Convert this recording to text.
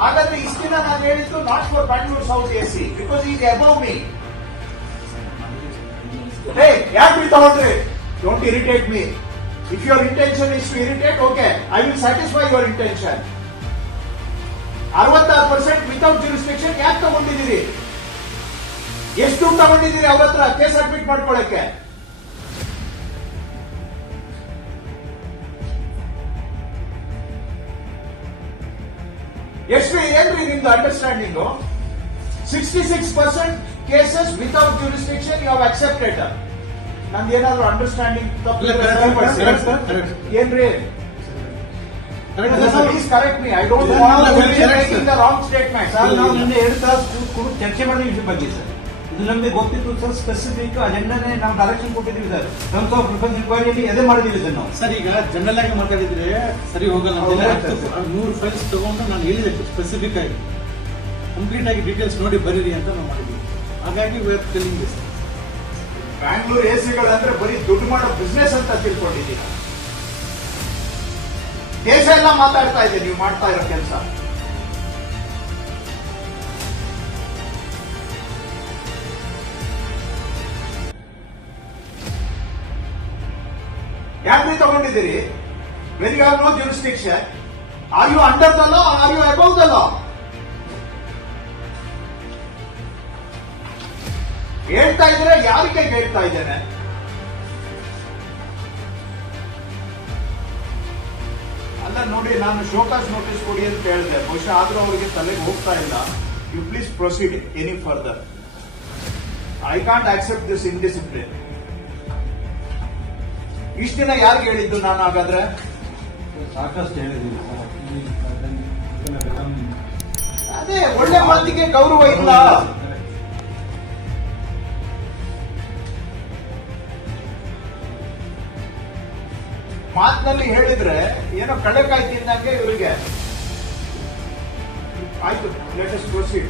ಹಾಗಾದ್ರೆ ಇಷ್ಟು ದಿನ ನಾನು ಹೇಳಿದ್ದು not for Bangalore south A because ಈಗ ಅಬೌವ್ ಮೀ ಹೇ ಯಾಕ್ರಿ ತಗೊಂಡ್ರಿ? Don't irritate me if your intention is to irritate okay I will satisfy your intention ಅರವತ್ತಾರು ಪರ್ಸೆಂಟ್ ವಿತೌಟ್ ಜೂರಿಸ್ಟಿಕ್ಷನ್ ಯಾಕೆ ತಗೊಂಡಿದ್ದೀರಿ? ಎಷ್ಟು ದುಡ್ಡು ತಗೊಂಡಿದ್ದೀರಿ ಅವ್ರ ಹತ್ರ? ಕೇಸ್ ಅಡ್ಮಿಟ್ ಮಾಡ್ಕೊಳಕ್ಕೆ. ಎಷ್ಟು ಏನ್ರಿ ನಿಮ್ದು understanding sixty six percent cases without jurisdiction you have accepted ನಂದು ಏನಾದ್ರು ಅಂಡರ್ಸ್ಟ್ಯಾಂಡಿಂಗ್ ತಪ್ಪು. ಏನ್ರಿ? Correct me I don't want the wrong statement sir ನಾವು ನಿನ್ನೆ ಎರಡು ತಾಸು ಕೂತ್ಕೊಂಡು ಚರ್ಚೆ ಮಾಡಿದ ವಿಷಯ ಬಗ್ಗೆ ಸರ್ ಇದು ನಮಗೆ ಗೊತ್ತಿತ್ತು ಸರ್ ಸ್ಪೆಸಿಫಿಕ್ ಅಜೆಂಡಾನೇ ನಾವು ಡೈರೆಕ್ಷನ್ ಕೊಟ್ಟಿದ್ದೀವಿ ಸರ್ ಟರ್ಮ್ಸ್ ಆಫ್ ರಿಫರೆನ್ಸ್ ಇನ್ಕ್ವೈರಿಯಲ್ಲಿ ಅದೇ ಮಾಡಿದ್ದೀವಿ ಸರ್ ನಾವು. ಸರ್ ಈಗ ಜನರಲ್ ಆಗಿ ಮಾತಾಡಿದ್ರೆ ಸರಿ ಹೋಗಲ್ಲ ನೂರು ಫೈಲ್ಸ್ ತಗೊಂಡು ನಾನು ಹೇಳಿದೆ ಸ್ಪೆಸಿಫಿಕ್ ಆಗಿ. ಕಂಪ್ಲೀಟ್ ಆಗಿ ಡೀಟೇಲ್ಸ್ ನೋಡಿ ಬರೀರಿ ಅಂತ ನಾವು ಮಾಡಿದ್ವಿ ಹಾಗಾಗಿ we are telling this Bangalore ಎಸಿಗಳಂದ್ರೆ ಬರೀ ದುಡ್ಡು ಮಾಡೋ ಬಿಸ್ನೆಸ್ ಅಂತ ತಿಳ್ಕೊಂಡಿದ್ದೀನಿ ದೇಶ ಎಲ್ಲ ಮಾತಾಡ್ತಾ ಇದ್ದೀನಿ ನೀವು ಮಾಡ್ತಾ ಇರೋ ಕೆಲಸ. ಯಾಕ್ರಿ ತಗೊಂಡಿದ್ದೀರಿ? Very are no jurisdiction are you under the law are you above the law ಹೇಳ್ತಾ ಇದ್ರೆ ಯಾರಿಗೆ ಹೇಳ್ತಾ ಇದ್ದೇನೆ? ಅಲ್ಲ, ನೋಡಿ, ನಾನು ಶೋಕಾಸ್ ನೋಟಿಸ್ ಕೊಡಿ ಅಂತ ಹೇಳಿದೆ. ಬಹುಶಃ ಆದ್ರೂ ಅವರಿಗೆ ತಲೆಗೆ ಹೋಗ್ತಾ ಇಲ್ಲ. You please proceed any further I can't accept this indiscipline ಇಷ್ಟ ದಿನ ಯಾರಿಗೆ ಹೇಳಿದ್ದು ನಾನು ಹಾಗಾದ್ರೆ? ಸಾಕಷ್ಟು ಹೇಳಿದ್ದೀನಿ. ಅದೇ ಒಳ್ಳೆ ಮಾತಿಗೆ ಗೌರವ ಇಲ್ಲ. ಮಾತಿನಲ್ಲಿ ಹೇಳಿದ್ರೆ ಏನೋ ಕಡಕಾಯಿ ತಿಂದಂಗೆ ಇವರಿಗೆ. ಆಯ್ತು ಲೇಟೆಸ್ಟ್ ಪ್ರೊಸೀಡ್